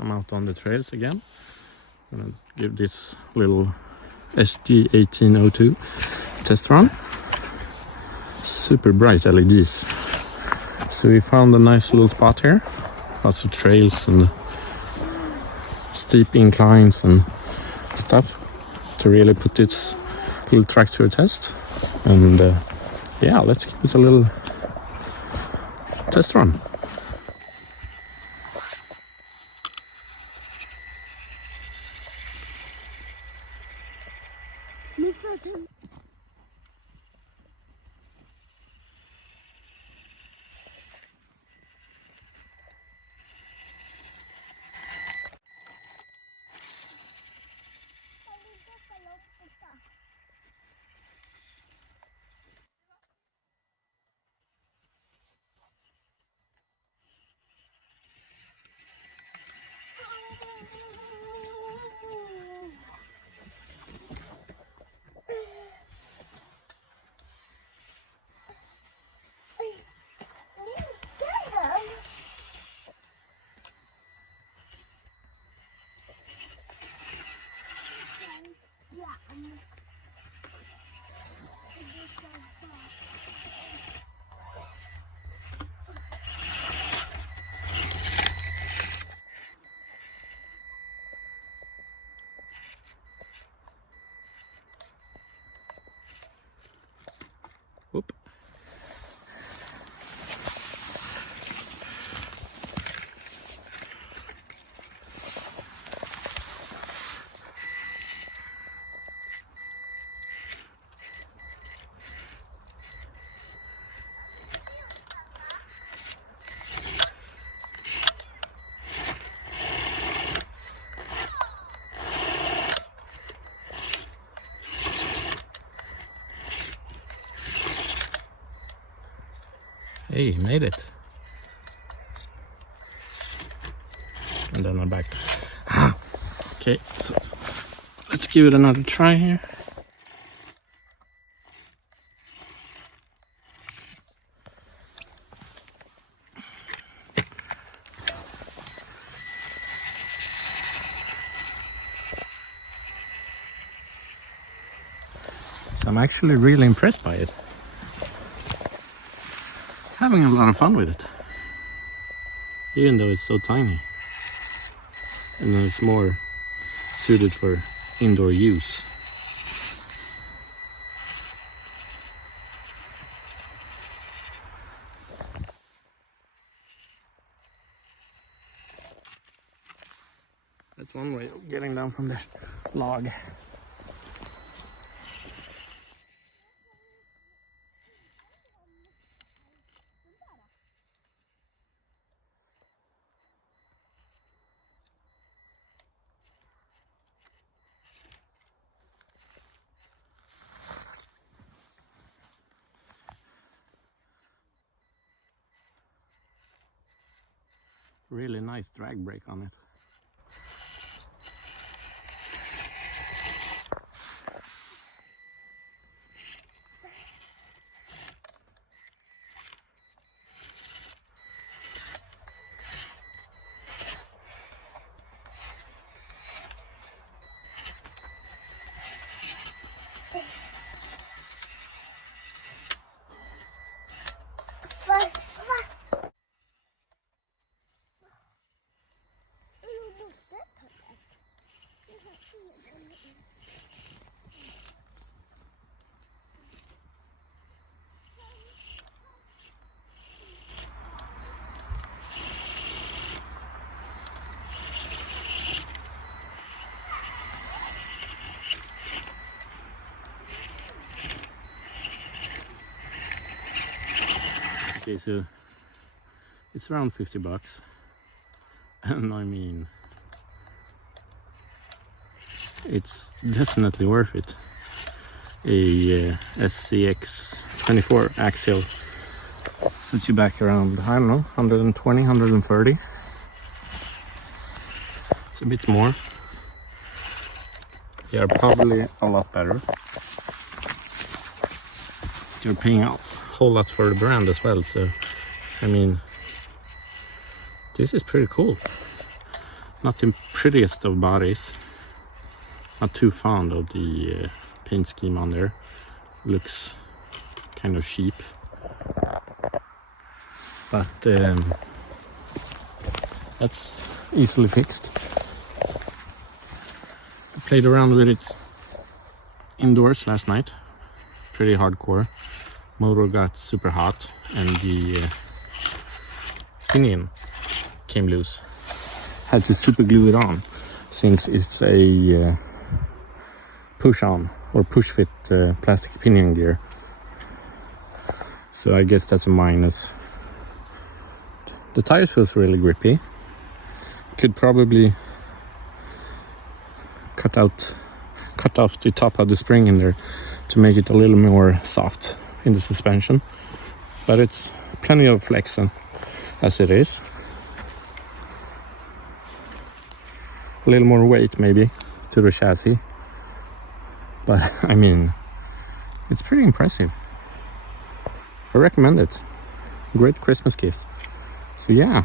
I'm out on the trails again. I'm gonna give this little SG1802 test run. Super bright LEDs. So we found a nice little spot here. Lots of trails and steep inclines and stuff to really put this little track to a test. And yeah, let's give it a little test run. Whoop. Hey, made it. And then I'm back. Okay, so let's give it another try here. So I'm actually really impressed by it. Having a lot of fun with it, even though it's so tiny, and then it's more suited for indoor use. That's one way of getting down from the log. Really nice drag brake on it. Okay, so it's around $50, and I mean, it's definitely worth it. A SCX24 axial sets you back around, I don't know, 120, 130. It's a bit more. They are probably a lot better. You're paying a whole lot for the brand as well, so I mean, this is pretty cool. Not the prettiest of bodies. Not too fond of the paint scheme on there. Looks kind of cheap. But that's easily fixed. I played around with it indoors last night. Pretty hardcore. Motor got super hot and the pinion came loose. Had to super glue it on since it's a push on or push fit plastic pinion gear. So I guess that's a minus. The tires feels really grippy. Could probably cut off the top of the spring in there to make it a little more soft in the suspension. But it's plenty of flexing as it is. A little more weight maybe to the chassis, but I mean, it's pretty impressive. I recommend it. Great Christmas gift. So yeah,